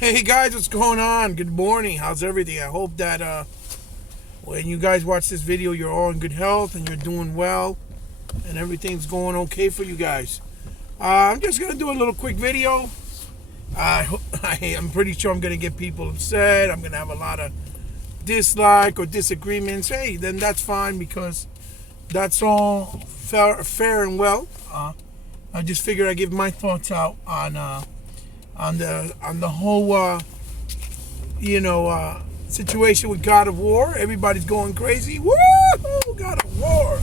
Hey guys, what's going on? Good morning. How's everything? I hope that when you guys watch this video, you're all in good health and you're doing well and everything's going okay for you guys. I'm just gonna do a little quick video. I'm pretty sure I'm gonna get people upset. I'm gonna have a lot of dislike or disagreements. Hey, then that's fine because that's all fair and well. I just figured I'd give my thoughts out on the whole situation with God of War. Everybody's going crazy. Woo! God of War.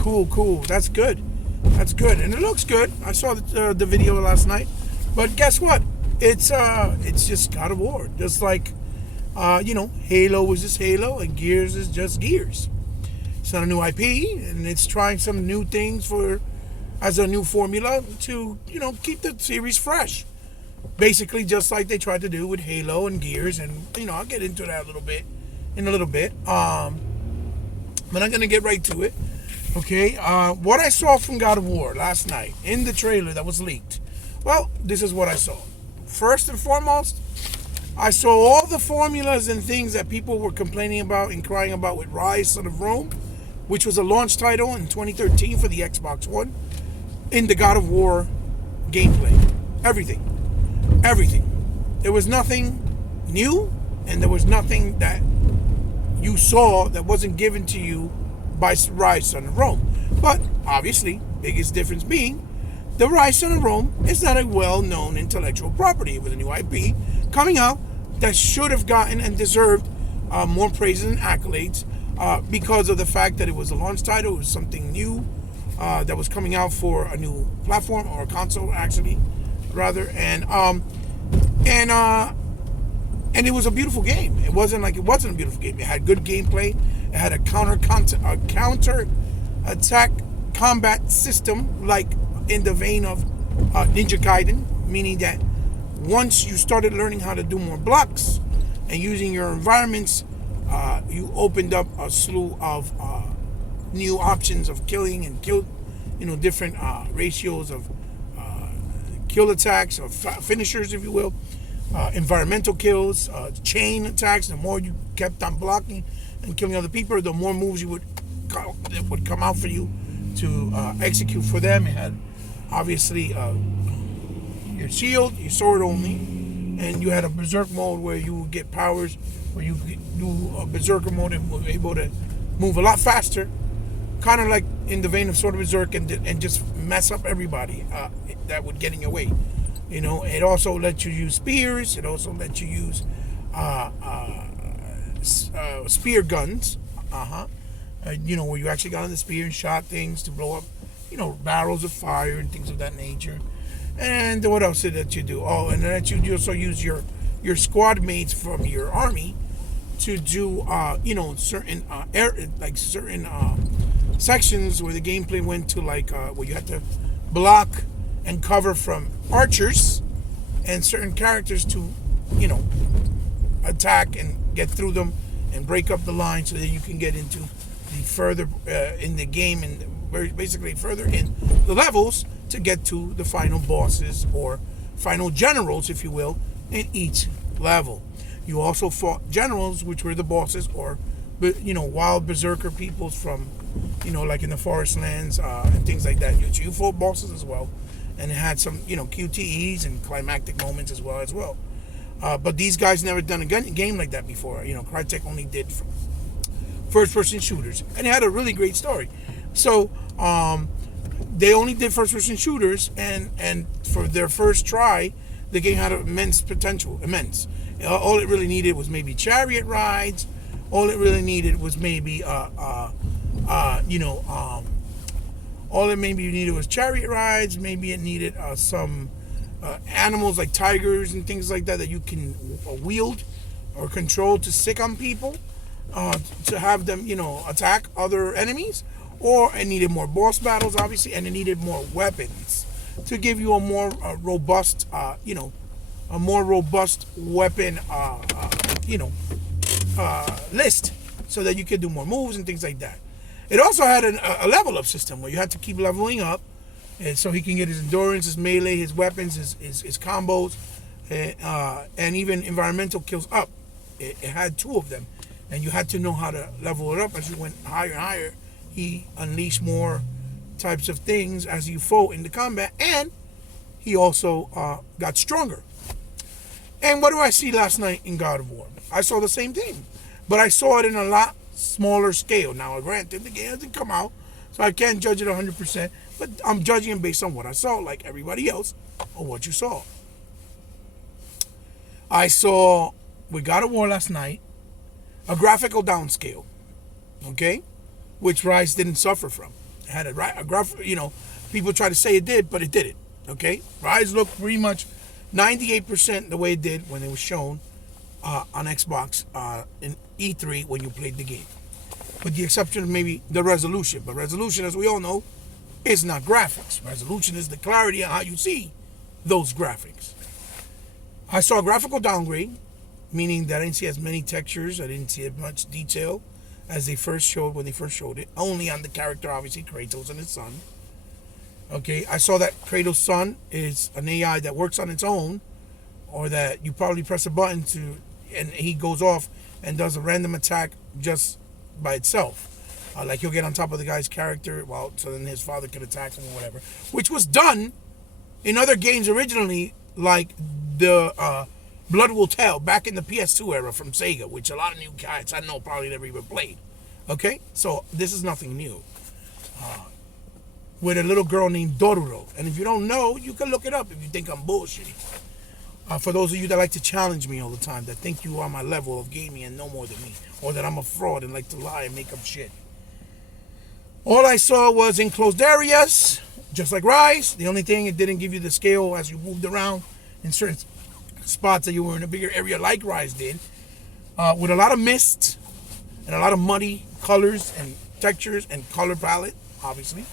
Cool. That's good. And it looks good. I saw the video last night. But guess what? It's just God of War. Just like Halo was just Halo and Gears is just Gears. It's not a new IP, and it's trying some new things as a new formula to keep the series fresh. Basically, just like they tried to do with Halo and Gears, and I'll get into that in a little bit. But I'm gonna get right to it. Okay, what I saw from God of War last night in the trailer that was leaked. Well, this is what I saw. First and foremost, I saw all the formulas and things that people were complaining about and crying about with Ryse, Son of Rome, which was a launch title in 2013 for the Xbox One, in the God of War gameplay. Everything. There was nothing new, and there was nothing that you saw that wasn't given to you by Ryse, Son of Rome. But obviously, biggest difference being, the Ryse, Son of Rome is not a well-known intellectual property. It was a new IP coming out that should have gotten and deserved more praises and accolades because of the fact that it was a launch title. It was something new that was coming out for a new platform or a console, actually, rather, and it was a beautiful game. It wasn't like it wasn't a beautiful game. It had good gameplay. It had a counter attack combat system, like in the vein of Ninja Gaiden, meaning that once you started learning how to do more blocks and using your environments, you opened up a slew of new options of killing and different ratios of kill attacks or finishers, if you will, environmental kills, chain attacks. The more you kept on blocking and killing other people, the more moves would come out for you to execute for them. It had obviously your shield, your sword only, and you had a berserk mode where you would get powers where you could do a berserker mode and were able to move a lot faster, kind of like in the vein of Sword of Berserk, and just mess up everybody that would get in your way. It also lets you use spears. It also lets you use spear guns. Where you actually got on the spear and shot things to blow up, barrels of fire and things of that nature. And what else did that you do? Oh, and then you also use your squad mates from your army to do certain certain sections where the gameplay went to, like where you had to block and cover from archers and certain characters to attack and get through them and break up the line so that you can get into the further in the game and basically further in the levels to get to the final bosses or final generals, if you will, in each level. You also fought generals, which were the bosses, or wild berserker peoples from like in the forest lands and things like that. You fought bosses as well, and it had some QTEs and climactic moments as well. But these guys never done a game like that before. Crytek only did first-person shooters, and it had a really great story. So they only did first-person shooters, and for their first try, the game had immense potential. All it really needed was maybe chariot rides. All it really needed was maybe all it maybe needed was chariot rides. Maybe it needed some animals like tigers and things like that you can wield or control to sick on people, to have them attack other enemies. Or it needed more boss battles, obviously, and it needed more weapons to give you a more robust weapon list, so that you could do more moves and things like that. It also had a level up system where you had to keep leveling up, and so he can get his endurance, his melee, his weapons, his combos, and even environmental kills up. It had 2 of them, and you had to know how to level it up as you went higher and higher. He unleashed more types of things as you fought in the combat, and he also got stronger. And what do I see last night in God of War? I saw the same thing, but I saw it in a lot smaller scale. Now, granted, the game hasn't come out, so I can't judge it 100%, but I'm judging it based on what I saw, like everybody else, or what you saw. I saw, with God of War last night, a graphical downscale, okay, which Ryse didn't suffer from. It had a graphic, people try to say it did, but it didn't, okay? Ryse looked pretty much 98% the way it did when it was shown on Xbox in E3 when you played the game, with the exception of maybe the resolution. But resolution, as we all know, is not graphics. Resolution is the clarity of how you see those graphics. I saw a graphical downgrade, meaning that I didn't see as many textures, I didn't see as much detail as they first showed when they first showed it, only on the character, obviously, Kratos and his son. Okay, I saw that Kratos' son is an AI that works on its own, or that you probably press a button to, and he goes off and does a random attack just by itself. Like he'll get on top of the guy's character, so then his father could attack him or whatever, which was done in other games originally, like the Blood Will Tell back in the PS2 era from Sega, which a lot of new guys I know probably never even played. Okay, so this is nothing new. With a little girl named Doruro, and if you don't know, you can look it up if you think I'm bullshitting. For those of you that like to challenge me all the time, that think you are my level of gaming and know more than me, or that I'm a fraud and like to lie and make up shit. All I saw was enclosed areas, just like Ryse. The only thing, it didn't give you the scale as you moved around in certain spots that you were in a bigger area like Ryse did, with a lot of mist and a lot of muddy colors and textures and color palette, obviously.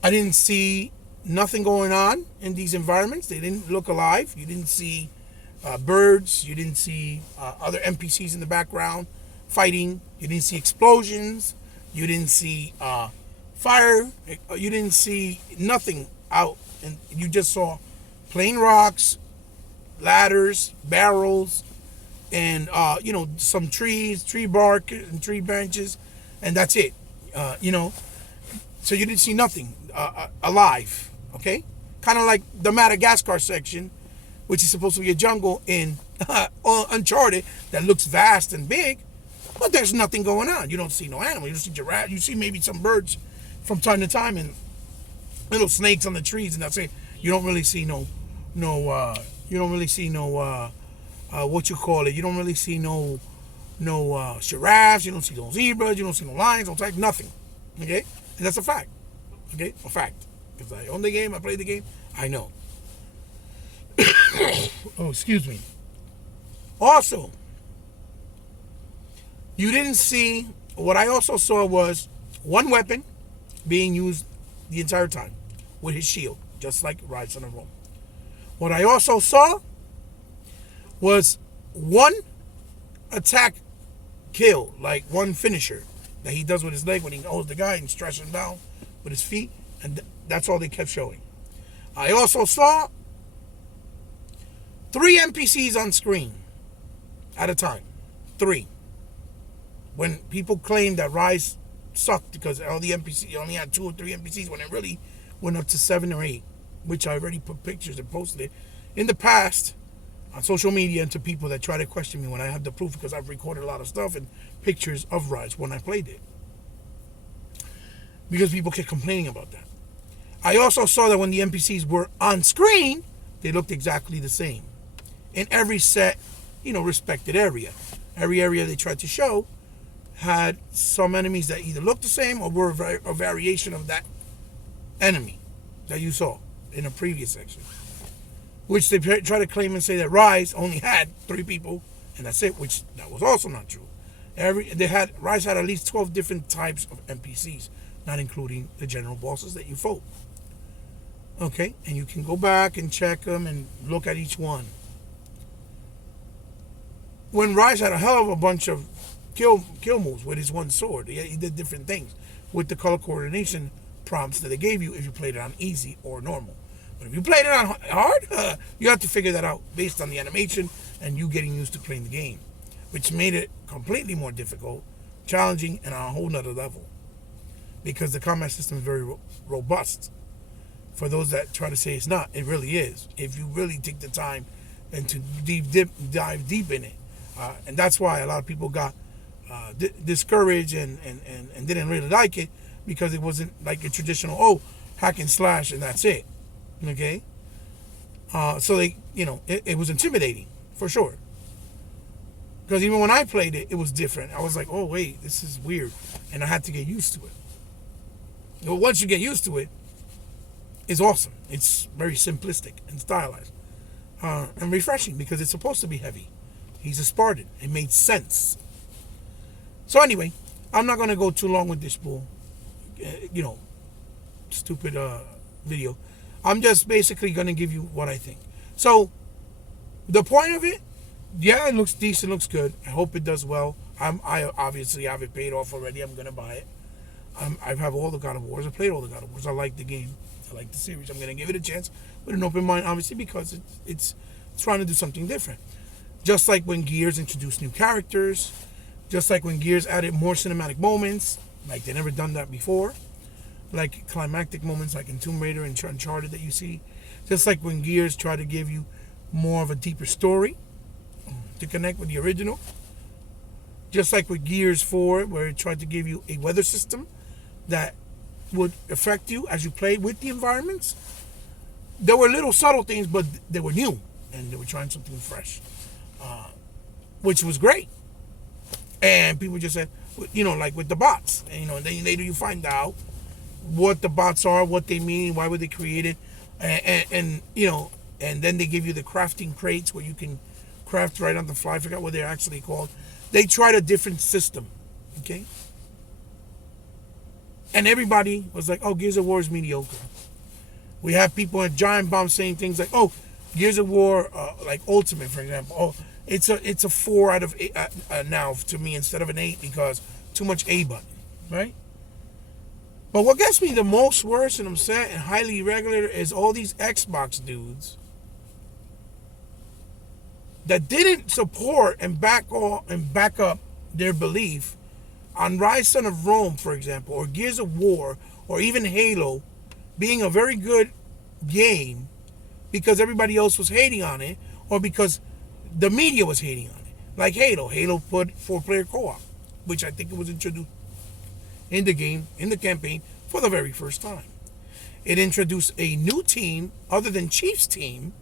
I didn't see nothing going on in these environments. They didn't look alive. You didn't see birds. You didn't see other NPCs in the background fighting. You didn't see explosions. You didn't see fire. You didn't see nothing out. And you just saw plain rocks, ladders, barrels, and some trees, tree bark and tree branches, and that's it. So you didn't see nothing alive, okay? Kind of like the Madagascar section, which is supposed to be a jungle in Uncharted that looks vast and big, but there's nothing going on. You don't see no animal. You don't see giraffe. You see maybe some birds from time to time and little snakes on the trees, and that's it. You don't really see no what you call it. You don't really see no giraffes. You don't see no zebras. You don't see no lions. No type, nothing. Okay, and that's a fact. Okay, a fact. Because I own the game, I play the game, I know. Oh, excuse me. Also, you didn't see, what I also saw was one weapon being used the entire time with his shield, just like Ryse on a Rome. What I also saw was one attack kill, like one finisher that he does with his leg when he holds the guy and stretches him down with his feet, and that's all they kept showing. I also saw 3 NPCs on screen at a time. 3. When people claim that Ryse sucked because all the NPCs only had 2 or 3 NPCs, when it really went up to 7 or 8, which I already put pictures and posted it in the past on social media, and to people that try to question me when I have the proof, because I've recorded a lot of stuff and pictures of Ryse when I played it, because people kept complaining about that. I also saw that when the NPCs were on screen, they looked exactly the same in every set, respected area. Every area they tried to show had some enemies that either looked the same or were a variation of that enemy that you saw in a previous section, which they try to claim and say that Ryse only had 3 people and that's it, which that was also not true. Ryse had at least 12 different types of NPCs, not including the general bosses that you fought. Okay, and you can go back and check them and look at each one. When Ryse had a hell of a bunch of kill moves with his one sword, he did different things with the color coordination prompts that they gave you if you played it on easy or normal. But if you played it on hard, you have to figure that out based on the animation and you getting used to playing the game, which made it completely more difficult, challenging, and on a whole nother level. Because the combat system is very robust. For those that try to say it's not, it really is. If you really take the time and to dive deep in it. And that's why a lot of people got discouraged and didn't really like it, because it wasn't like a traditional, hack and slash and that's it. Okay? So it was intimidating, for sure. Because even when I played it, it was different. I was like, oh, wait, this is weird. And I had to get used to it. But once you get used to it, it's awesome. It's very simplistic and stylized. And refreshing, because it's supposed to be heavy. He's a Spartan. It made sense. So anyway, I'm not going to go too long with this bull. Stupid video. I'm just basically going to give you what I think. So, the point of it, yeah, it looks decent, looks good. I hope it does well. I obviously have it paid off already. I'm going to buy it. I have all the God of Wars. I played all the God of Wars. I like the game. I like the series. I'm going to give it a chance with an open mind, obviously, because it's trying to do something different. Just like when Gears introduced new characters, just like when Gears added more cinematic moments, like they never done that before, like climactic moments like in Tomb Raider and Uncharted that you see, just like when Gears tried to give you more of a deeper story to connect with the original, just like with Gears 4, where it tried to give you a weather system that would affect you as you played with the environments. There were little subtle things, but they were new, and they were trying something fresh, which was great. And people just said, like with the bots, and then later you find out what the bots are, what they mean, why were they created, and then they give you the crafting crates where you can craft right on the fly. I forgot what they're actually called. They tried a different system, okay? And everybody was like, oh, Gears of War is mediocre. We have people at Giant Bomb saying things like, oh, Gears of War, like Ultimate, for example, oh, it's a 4 out of 8 now to me instead of an 8 because too much A button, right? But what gets me the most worse and upset and highly irregular is all these Xbox dudes that didn't support and back up their belief on Ryse Son of Rome, for example, or Gears of War, or even Halo being a very good game because everybody else was hating on it, or because the media was hating on it. Like Halo. Halo put 4-player co-op, which I think it was introduced in the game, in the campaign, for the very first time. It introduced a new team other than Chief's team,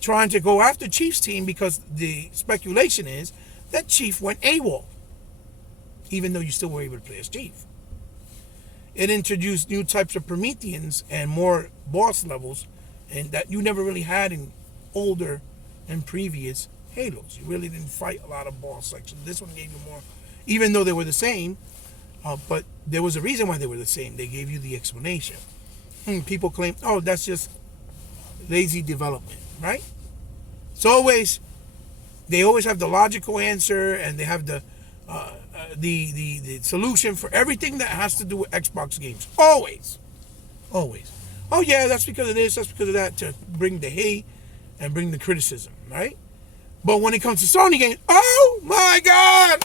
trying to go after Chief's team because the speculation is that Chief went AWOL, even though you still were able to play as Chief. It introduced new types of Prometheans and more boss levels, and that you never really had in older and previous Halos. You really didn't fight a lot of boss sections. This one gave you more, even though they were the same, but there was a reason why they were the same. They gave you the explanation. People claim, oh, that's just lazy development, right? They always have the logical answer, and they have the solution for everything that has to do with Xbox games. Always. Oh yeah, that's because of this, that's because of that, to bring the hate and bring the criticism, right? But when it comes to Sony games, oh my God,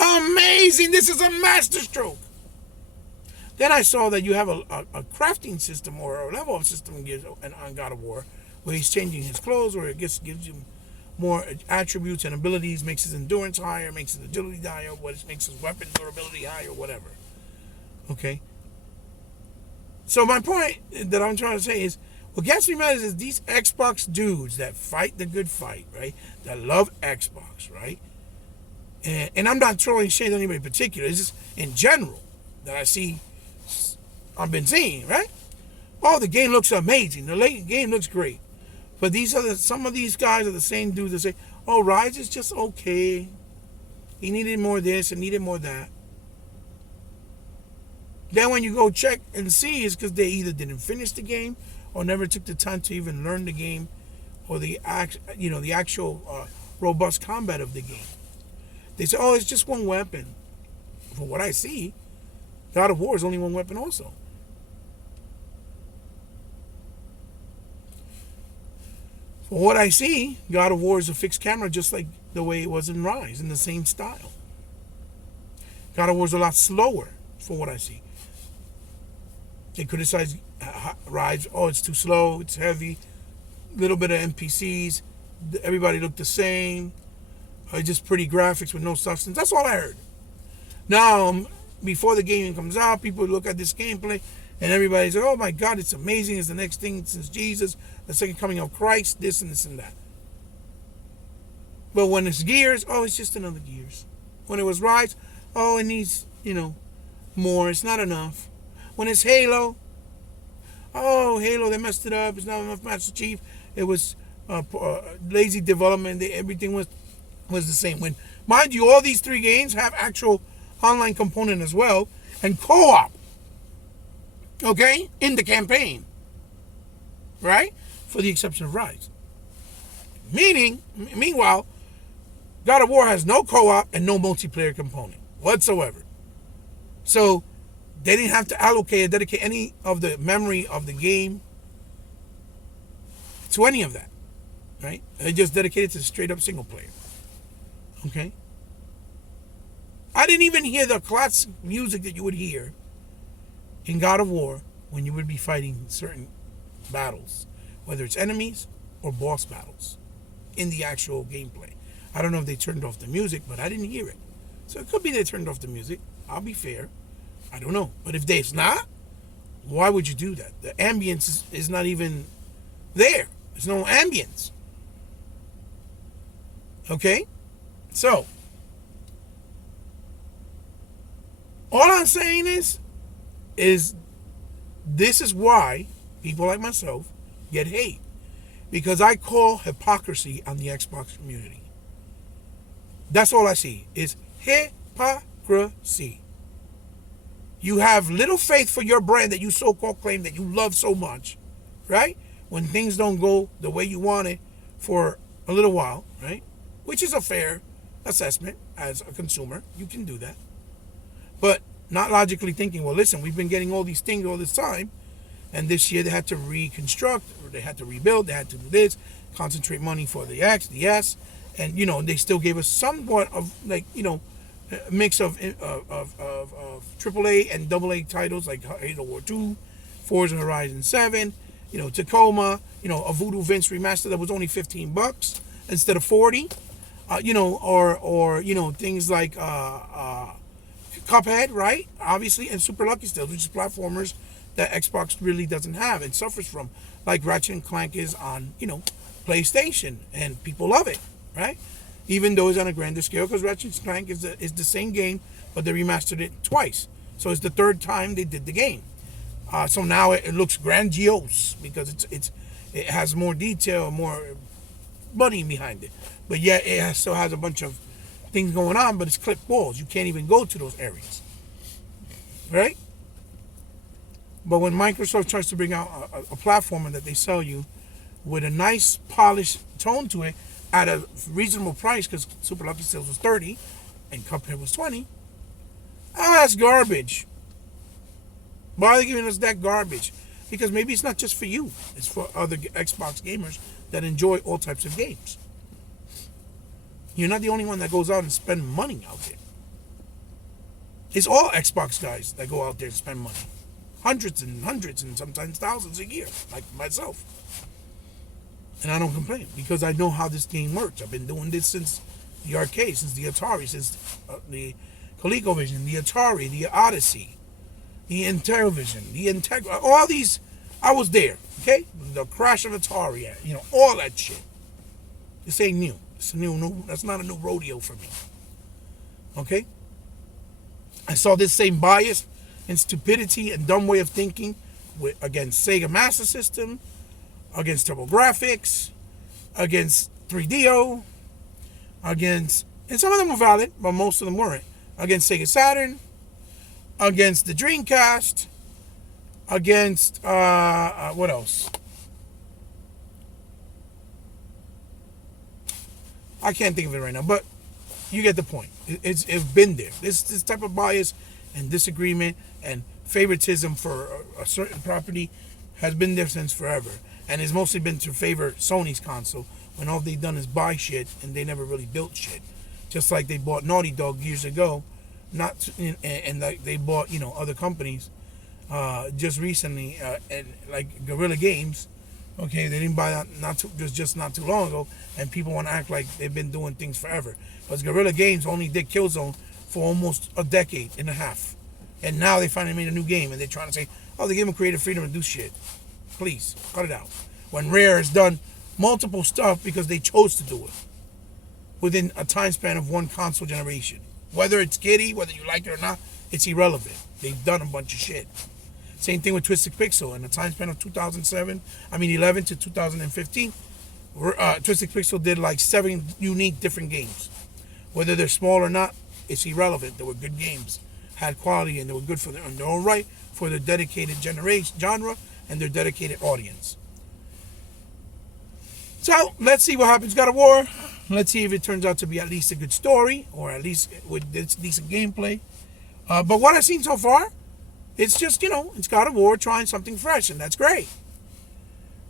amazing! This is a masterstroke. Then I saw that you have a crafting system or a level up system on God of War, where he's changing his clothes, or it gives you more attributes and abilities, makes his endurance higher, makes his agility higher, makes his weapon durability higher, whatever. Okay? So my point that I'm trying to say is, what gets me mad is these Xbox dudes that fight the good fight, right? That love Xbox, right? And I'm not throwing shade on anybody in particular. It's just in general that I've been seeing, right? Oh, the game looks amazing. The late game looks great. But some of these guys are the same dudes that say, oh, Ryse is just okay. He needed more this and needed more that. Then when you go check and see, it's because they either didn't finish the game or never took the time to even learn the game, or the actual robust combat of the game. They say, oh, it's just one weapon. From what I see, God of War is only one weapon also. For what I see, God of War is a fixed camera just like the way it was in Ryse, in the same style. God of War is a lot slower for what I see. They criticize Ryse, oh, it's too slow, it's heavy, little bit of NPCs, everybody looked the same, just pretty graphics with no substance. That's all I heard. Now, before the game comes out, people look at this gameplay and everybody's like, oh my God, it's amazing. It's the next thing since Jesus, the second coming of Christ, this and this and that. But when it's Gears, oh, it's just another Gears. When it was Ryse, oh, it needs, more. It's not enough. When it's Halo, oh, Halo, they messed it up. It's not enough Master Chief. It was lazy development. Everything was the same. When, mind you, all these 3 games have actual online component as well and co-op. Okay? In the campaign. Right? For the exception of Ryse. Meanwhile, God of War has no co-op and no multiplayer component whatsoever. So they didn't have to allocate or dedicate any of the memory of the game to any of that. Right? They just dedicated to straight up single player. Okay? I didn't even hear the classic music that you would hear in God of War when you would be fighting certain battles, whether it's enemies or boss battles in the actual gameplay. I don't know if they turned off the music, but I didn't hear it. So it could be they turned off the music. I'll be fair. I don't know. But if it's not, why would you do that? The ambience is not even there. There's no ambience. Okay? So, all I'm saying is this is why people like myself get hate. Because I call hypocrisy on the Xbox community. That's all I see is hypocrisy. You have little faith for your brand that you so-called claim that you love so much, right? When things don't go the way you want it for a little while, right? Which is a fair assessment as a consumer. You can do that. But not logically thinking, well, listen, we've been getting all these things all this time, and this year they had to reconstruct, or they had to rebuild, they had to do this, concentrate money for the X, the S, and, they still gave us somewhat of, like, a mix of AAA and AA titles like Halo War 2, Forza Horizon 7, Tacoma, a Voodoo Vince remaster that was only $15 instead of 40, or things like Cuphead, right? Obviously, and Super Lucky Stills, which is platformers that Xbox really doesn't have and suffers from, like Ratchet and Clank is on, PlayStation, and people love it, right? Even though it's on a grander scale, because Ratchet and Clank is the same game, but they remastered it twice. So it's the 3rd time they did the game. So now it looks grandiose because it has more detail, more money behind it. But yet it still has a bunch of things going on, but it's clipped walls. You can't even go to those areas. Right? But when Microsoft tries to bring out a platformer that they sell you with a nice polished tone to it at a reasonable price, because Super Lucky Stills was $30 and Cuphead was $20, that's garbage. Why are they giving us that garbage? Because maybe it's not just for you. It's for other Xbox gamers that enjoy all types of games. You're not the only one that goes out and spend money out there. It's all Xbox guys that go out there and spend money. Hundreds and hundreds and sometimes thousands a year, like myself. And I don't complain because I know how this game works. I've been doing this since the arcade, since the Atari, since the ColecoVision, the Atari, the Odyssey, the Intellivision, the Integra, all these, I was there, okay? The crash of Atari, all that shit. This ain't new. It's new. That's not a new rodeo for me. Okay? I saw this same bias and stupidity and dumb way of thinking against Sega Master System, against TurboGrafx, against 3DO, against, and some of them were valid, but most of them weren't, against Sega Saturn, against the Dreamcast, against, what else? I can't think of it right now, but you get the point. It's been there. This type of bias and disagreement and favoritism for a certain property has been there since forever. And it's mostly been to favor Sony's console when all they've done is buy shit and they never really built shit. Just like they bought Naughty Dog years ago, and like they bought other companies just recently, and like Guerrilla Games. Okay, they didn't buy that just not too long ago, and people want to act like they've been doing things forever. Because Guerrilla Games only did Killzone for almost a decade and a half, and now they finally made a new game, and they're trying to say, oh, they give them creative freedom to do shit. Please cut it out. When Rare has done multiple stuff because they chose to do it within a time span of one console generation, whether it's kiddie, whether you like it or not, it's irrelevant. They've done a bunch of shit. Same thing with Twisted Pixel. In the time span of 11 to 2015, Twisted Pixel did like 7 unique different games. Whether they're small or not, it's irrelevant. They were good games, had quality, and they were good in their own right for their dedicated genre and their dedicated audience. So let's see what happens. God of War. Let's see if it turns out to be at least a good story, or at least with decent gameplay. But what I've seen so far, it's just, it's God of War trying something fresh, and that's great.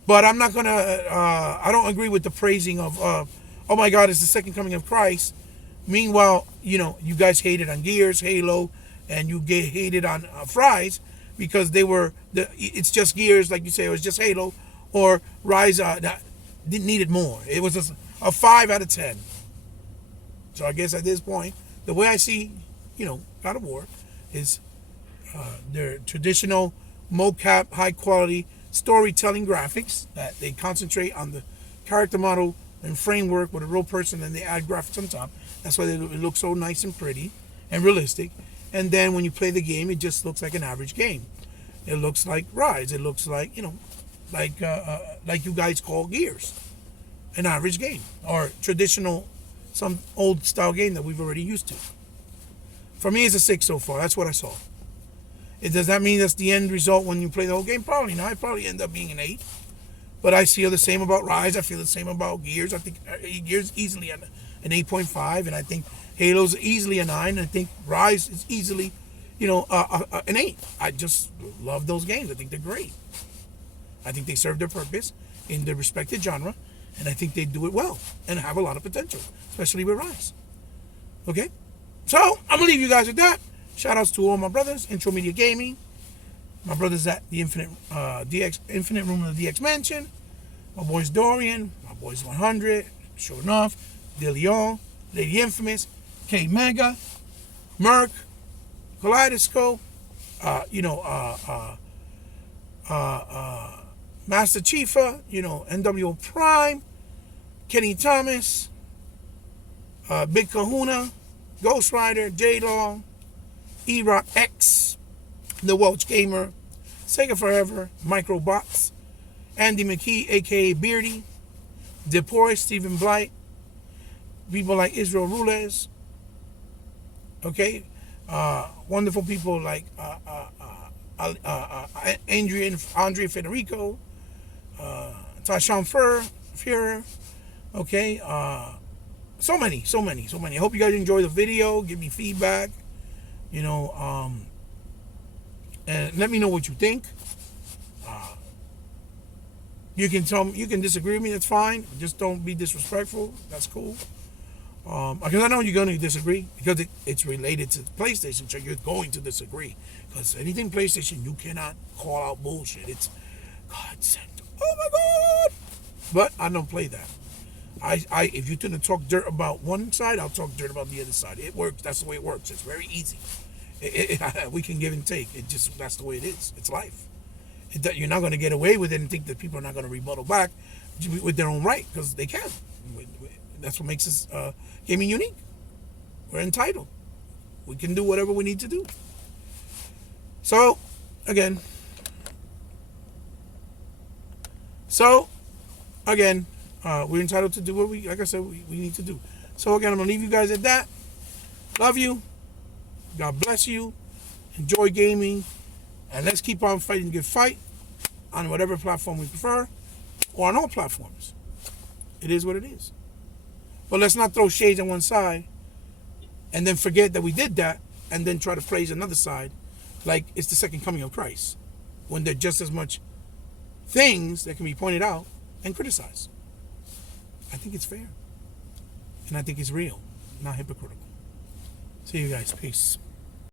But I'm not going to, I don't agree with the praising of, oh my God, it's the second coming of Christ. Meanwhile, you guys hated on Gears, Halo, and you hated on Ryse because it's just Gears, like you say, it was just Halo, or Ryse needed more. It was a 5 out of 10. So I guess at this point, the way I see, God of War is their traditional mocap, high quality storytelling graphics that they concentrate on the character model and framework with a real person, and they add graphics on top. That's why it looks so nice and pretty and realistic. And then when you play the game, it just looks like an average game. It looks like Ryse. It looks like, like you guys call Gears, an average game, or traditional, some old style game that we've already used to. For me, it's a 6 so far. That's what I saw. Does that mean that's the end result when you play the whole game? Probably not. It probably end up being an 8. But I feel the same about Ryse. I feel the same about Gears. I think Gears easily an 8.5, and I think Halo's easily a 9. And I think Ryse is easily, an 8. I just love those games. I think they're great. I think they serve their purpose in their respected genre, and I think they do it well and have a lot of potential, especially with Ryse. Okay? So, I'm going to leave you guys with that. Shout outs to all my brothers, Intro Media Gaming, my brothers at the Infinite Room of the DX Mansion, my boys Dorian, my boys 100, Sure Enough, DeLeon, Lady Infamous, K Mega, Merc, Kaleidoscope, Master Chifa, NWO Prime, Kenny Thomas, Big Kahuna, Ghost Rider, J-Law, E-Rock X, The Welch Gamer, Sega Forever, Microbots, Andy McKee, a.k.a. Beardy, Depoy, Stephen Blight, people like Israel Rules, okay, wonderful people like Andre Federico, Tashawn Führer, okay, so many. I hope you guys enjoy the video. Give me feedback, and let me know what you think. You can disagree with me. That's fine. Just don't be disrespectful. That's cool. Because I know you're going to disagree because it's related to PlayStation, so you're going to disagree. Because anything PlayStation, you cannot call out bullshit. It's God sent. Oh my God! But I don't play that. If you're going to talk dirt about one side, I'll talk dirt about the other side. It works. That's the way it works. It's very easy. We can give and take. That's the way it is. It's life. You're not going to get away with it and think that people are not going to rebuttal back with their own right, because they can. That's what makes us gaming unique. We're entitled. We can do whatever we need to do. So, again, we're entitled to do what we need to do. So again, I'm going to leave you guys at that. Love you. God bless you. Enjoy gaming. And let's keep on fighting the good fight on whatever platform we prefer, or on all platforms. It is what it is. But let's not throw shades on one side and then forget that we did that and then try to praise another side like it's the second coming of Christ, when they're just as much things that can be pointed out and criticized. I think it's fair. And I think it's real, not hypocritical. See you guys. Peace.